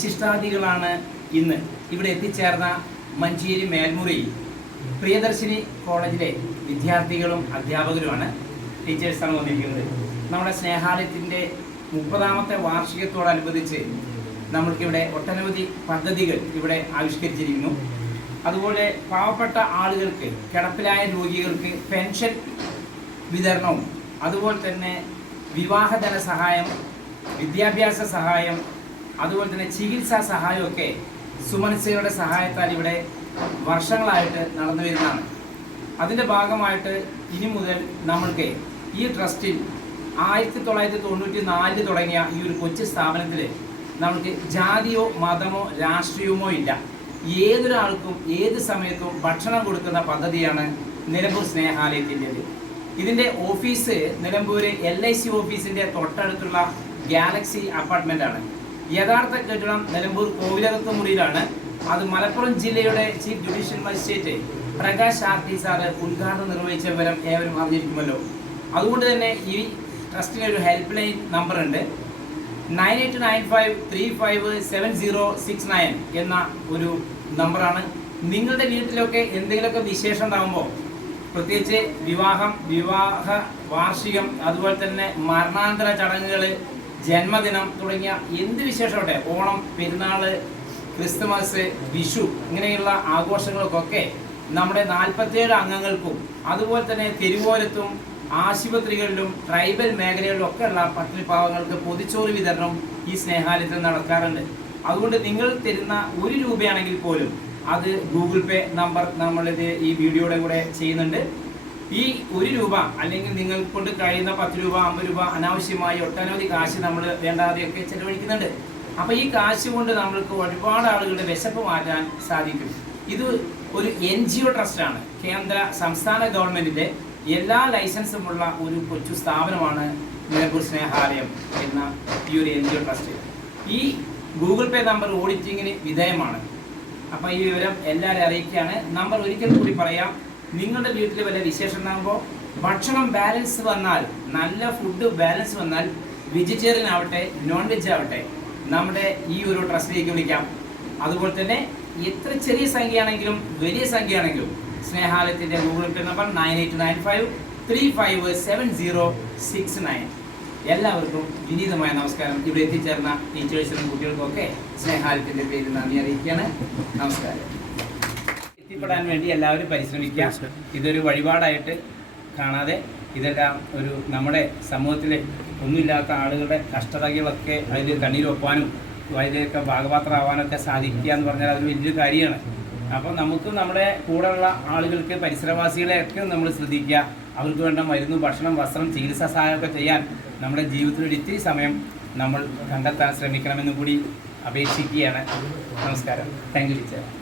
വിശിഷ്ടാതികളാണ് ഇന്ന്. ഇവിടെ എത്തിച്ചേർന്ന മഞ്ചേരി മേൽമുറിയിൽ പ്രിയദർശിനി കോളേജിലെ വിദ്യാർത്ഥികളും അധ്യാപകരുമാണ് ടീച്ചേഴ്സാണ് വന്നിരിക്കുന്നത്. നമ്മുടെ സ്നേഹാലയത്തിന്റെ മുപ്പതാമത്തെ വാർഷികത്തോടനുബന്ധിച്ച് നമ്മൾക്കിവിടെ ഒട്ടനവധി പദ്ധതികൾ ഇവിടെ ആവിഷ്കരിച്ചിരിക്കുന്നു. അതുപോലെ പാവപ്പെട്ട ആളുകൾക്ക് കിടപ്പിലായ രോഗികൾക്ക് പെൻഷൻ വിതരണവും അതുപോലെ തന്നെ വിവാഹധന സഹായം വിദ്യാഭ്യാസ സഹായം അതുപോലെ തന്നെ ചികിത്സാ സഹായമൊക്കെ സുമനസയുടെ സഹായത്താൽ ഇവിടെ വർഷങ്ങളായിട്ട് നടന്നു വരുന്നതാണ്. അതിന്റെ ഭാഗമായിട്ട് ഇനി മുതൽ നമ്മൾക്ക് ഈ ട്രസ്റ്റിൽ ആയിരത്തി തൊള്ളായിരത്തി തൊണ്ണൂറ്റി നാലിൽ തുടങ്ങിയ ഈ ഒരു കൊച്ചു സ്ഥാപനത്തിൽ നമുക്ക് ജാതിയോ മതമോ രാഷ്ട്രീയമോ ഇല്ല. ഏതൊരാൾക്കും ഏത് സമയത്തും ഭക്ഷണം കൊടുക്കുന്ന പദ്ധതിയാണ് നിലമ്പൂർ സ്നേഹാലയത്തിന്റെത്. ഇതിന്റെ office Nilambur L I C ഓഫീസിന്റെ തൊട്ടടുത്തുള്ള ഗാലക്സി അപ്പാർട്ട്മെന്റ് ആണ് യഥാർത്ഥ കെട്ടിടം നിലമ്പൂർ കോവിലകത്ത് മുറിയിലാണ്. അത് മലപ്പുറം ജില്ലയുടെ chief judicial magistrate Prakash R T sir ഉദ്ഘാടനം നിർവഹിച്ച വിവരം ഏവരും അറിഞ്ഞിരിക്കുമല്ലോ. അതുകൊണ്ട് തന്നെ ഈ ട്രസ്റ്റിന് ഒരു ഹെൽപ്പ് ലൈൻ നമ്പർ ഉണ്ട്. Nine eight nine five three five seven zero six nine എന്ന ഒരു നമ്പറാണ് നിങ്ങളുടെ വീട്ടിലൊക്കെ എന്തെങ്കിലുമൊക്കെ വിശേഷം ഉണ്ടാകുമ്പോൾ പ്രത്യേകിച്ച് വിവാഹം വിവാഹ വാർഷികം അതുപോലെ തന്നെ മരണാന്തര ചടങ്ങുകൾ ജന്മദിനം തുടങ്ങിയ എന്ത് വിശേഷമോട്ടെ ഓണം പെരുന്നാൾ ക്രിസ്തുമസ് വിഷു ഇങ്ങനെയുള്ള ആഘോഷങ്ങൾക്കൊക്കെ നമ്മുടെ നാൽപ്പത്തിയേഴ് അംഗങ്ങൾക്കും അതുപോലെ തന്നെ തെരുവോരത്തും ആശുപത്രികളിലും ട്രൈബൽ മേഖലകളിലും ഒക്കെ ഉള്ള പട്ടിണി പാവങ്ങൾക്ക് പൊതിച്ചോറ് വിതരണം ഈ സ്നേഹാലയത്തിൽ നടക്കാറുണ്ട്. അതുകൊണ്ട് നിങ്ങൾ തരുന്ന ഒരു രൂപയാണെങ്കിൽ പോലും അത് ഗൂഗിൾ പേ നമ്പർ നമ്മളിത് ഈ വീഡിയോയുടെ കൂടെ ചെയ്യുന്നുണ്ട്. ഈ ഒരു രൂപ അല്ലെങ്കിൽ നിങ്ങൾ കൊണ്ട് കഴിയുന്ന പത്ത് രൂപ അമ്പത് രൂപ അനാവശ്യമായി ഒട്ടനവധി കാശ് നമ്മൾ വേണ്ടാതെയൊക്കെ ചെലവഴിക്കുന്നുണ്ട്. അപ്പോൾ ഈ കാശ് കൊണ്ട് നമ്മൾക്ക് ഒരുപാട് ആളുകളുടെ വിശപ്പ് മാറ്റാൻ സാധിക്കും. ഇത് ഒരു എൻ ജി ഒ ട്രസ്റ്റാണ് കേന്ദ്ര സംസ്ഥാന ഗവൺമെന്റിന്റെ എല്ലാ ലൈസൻസുമുള്ള ഒരു കൊച്ചു സ്ഥാപനമാണ് നിലമ്പൂർ സ്നേഹാലയം എന്ന ഈ ഒരു എൻ ജി ഒ ട്രസ്റ്റ് ഈ ഗൂഗിൾ പേ നമ്പർ ഓഡിറ്റിങ്ങിന് വിധേയമാണ്. അപ്പോൾ ഈ വിവരം എല്ലാവരെയും അറിയിക്കുകയാണ്. നമ്പർ ഒരിക്കൽ കൂടി പറയാം. നിങ്ങളുടെ വീട്ടിൽ വല്ല വിശേഷം ഉണ്ടാകുമ്പോൾ ഭക്ഷണം ബാലൻസ് വന്നാൽ നല്ല ഫുഡ് ബാലൻസ് വന്നാൽ വെജിറ്റേറിയൻ ആവട്ടെ നോൺ വെജ് ആവട്ടെ നമ്മുടെ ഈ ഒരു ട്രസ്റ്റിലേക്ക് വിളിക്കാം. അതുപോലെ തന്നെ എത്ര ചെറിയ സംഖ്യയാണെങ്കിലും വലിയ സംഖ്യയാണെങ്കിലും സ്നേഹാലയത്തിന്റെ Google Pay number nine eight nine five three five seven zero six nine എല്ലാവർക്കും വിനീതമായ നമസ്കാരം. ഇവിടെ എത്തിച്ചേർന്ന ടീച്ചേഴ്സിനും കുട്ടികൾക്കും ഒക്കെ സ്നേഹാലയത്തിന്റെ പേരിൽ നന്ദി അറിയിക്കുകയാണ്. നമസ്കാരം. എത്തിപ്പെടാൻ വേണ്ടി എല്ലാവരും പരിശ്രമിക്കുക. ഇതൊരു വഴിപാടായിട്ട് കാണാതെ ഇതെല്ലാം ഒരു നമ്മുടെ സമൂഹത്തിലെ ഒന്നുമില്ലാത്ത ആളുകളുടെ കഷ്ടതകളൊക്കെ അതിൽ കണ്ണീരൊപ്പാനും അതിലേക്ക് ഭാഗപാത്രമാവാനൊക്കെ സാധിക്കുക എന്ന് പറഞ്ഞാൽ അതൊരു വലിയൊരു കാര്യമാണ്. അപ്പം നമുക്ക് നമ്മുടെ കൂടെയുള്ള ആളുകൾക്ക് പരിസരവാസികളെയൊക്കെ നമ്മൾ ശ്രദ്ധിക്കുക. അവർക്ക് വേണ്ട മരുന്ന് ഭക്ഷണം വസ്ത്രം ചികിത്സാ സഹായമൊക്കെ ചെയ്യാൻ നമ്മുടെ ജീവിതത്തിൽ ഇത്തിരി സമയം നമ്മൾ കണ്ടെത്താൻ ശ്രമിക്കണമെന്നും കൂടി അപേക്ഷിക്കുകയാണ്. നമസ്കാരം. Thank you teacher